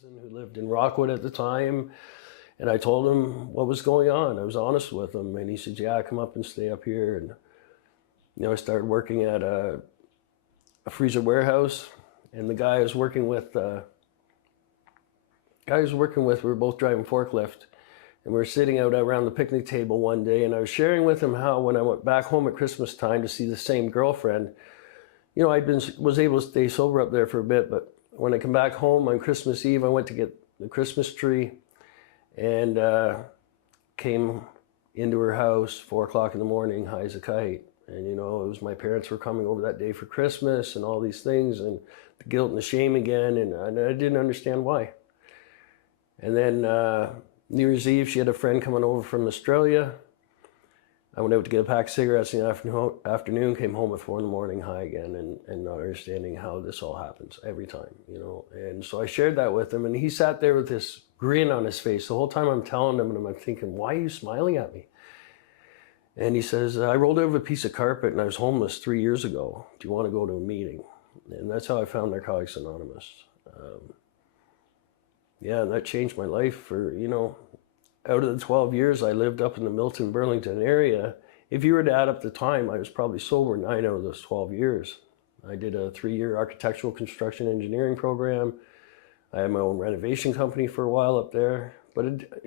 cousin who lived in Rockwood at the time, and I told him what was going on. I was honest with him, and he said, "Yeah, come up and stay up here." And I started working at a freezer warehouse, and the guy I was working with, we were both driving forklift, and we were sitting out around the picnic table one day, and I was sharing with him how when I went back home at Christmas time to see the same girlfriend, I was able to stay sober up there for a bit, but when I come back home on Christmas Eve, I went to get the Christmas tree and came into her house 4 o'clock in the morning, high as a kite. And it was my parents were coming over that day for Christmas and all these things, and the guilt and the shame again, and I didn't understand why. And then New Year's Eve, she had a friend coming over from Australia. I went out to get a pack of cigarettes in the afternoon, came home at 4 in the morning, high again, and not understanding how this all happens every time, And so I shared that with him, and he sat there with this grin on his face the whole time I'm telling him, and I'm thinking, why are you smiling at me? And he says, I rolled over a piece of carpet and I was homeless 3 years ago. Do you want to go to a meeting? And that's how I found Narcotics Anonymous. Yeah, and that changed my life for, out of the 12 years I lived up in the Milton, Burlington area. If you were to add up the time, I was probably sober 9 out of those 12 years. I did a 3-year architectural construction engineering program. I had my own renovation company for a while up there, but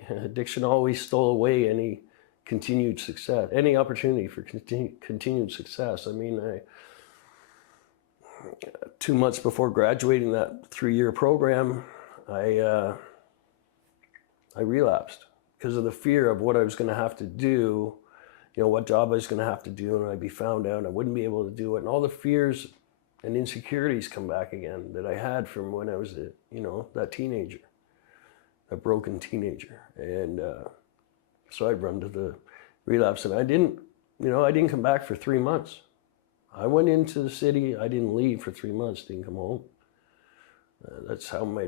addiction always stole away any continued success, any opportunity for continued success. 2 months before graduating that 3-year program, I relapsed because of the fear of what I was going to have to do, what job I was going to have to do, and I'd be found out and I wouldn't be able to do it. And all the fears and insecurities come back again that I had from when I was that teenager, that broken teenager. And so I run to the relapse, and I didn't come back for 3 months. I went into the city, I didn't leave for 3 months, didn't come home. That's how my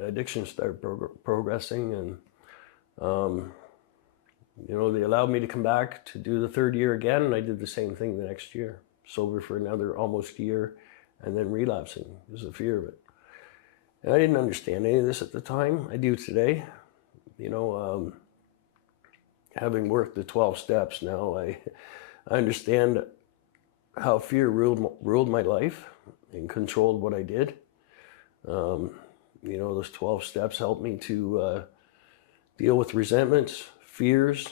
addiction started progressing, and they allowed me to come back to do the 3rd year again, and I did the same thing the next year, sober for another almost year, and then relapsing. There's a fear of it. And I didn't understand any of this at the time. I do today. Having worked the 12 steps now, I understand how fear ruled my life and controlled what I did. Those 12 steps helped me to deal with resentments, fears,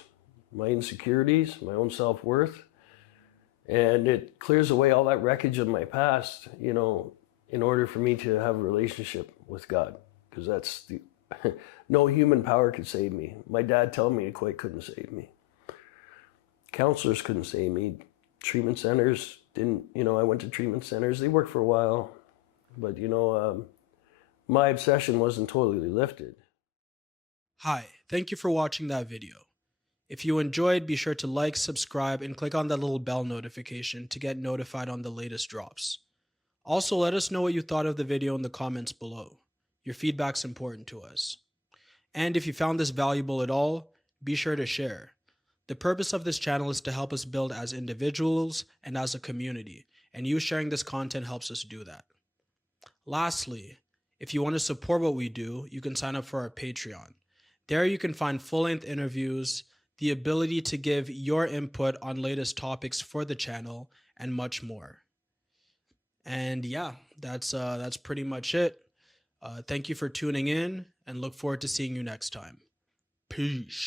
my insecurities, my own self-worth. And it clears away all that wreckage of my past, in order for me to have a relationship with God. Because that's no human power could save me. My dad told me he quite couldn't save me. Counselors couldn't save me. Treatment centers didn't, I went to treatment centers. They worked for a while. But, my obsession wasn't totally lifted. Hi, thank you for watching that video. If you enjoyed, be sure to like, subscribe, and click on that little bell notification to get notified on the latest drops. Also, let us know what you thought of the video in the comments below. Your feedback's important to us. And if you found this valuable at all, be sure to share. The purpose of this channel is to help us build as individuals and as a community, and you sharing this content helps us do that. Lastly, if you want to support what we do, you can sign up for our Patreon. There you can find full-length interviews, the ability to give your input on latest topics for the channel, and much more. And yeah, that's pretty much it. Thank you for tuning in, and look forward to seeing you next time. Peace.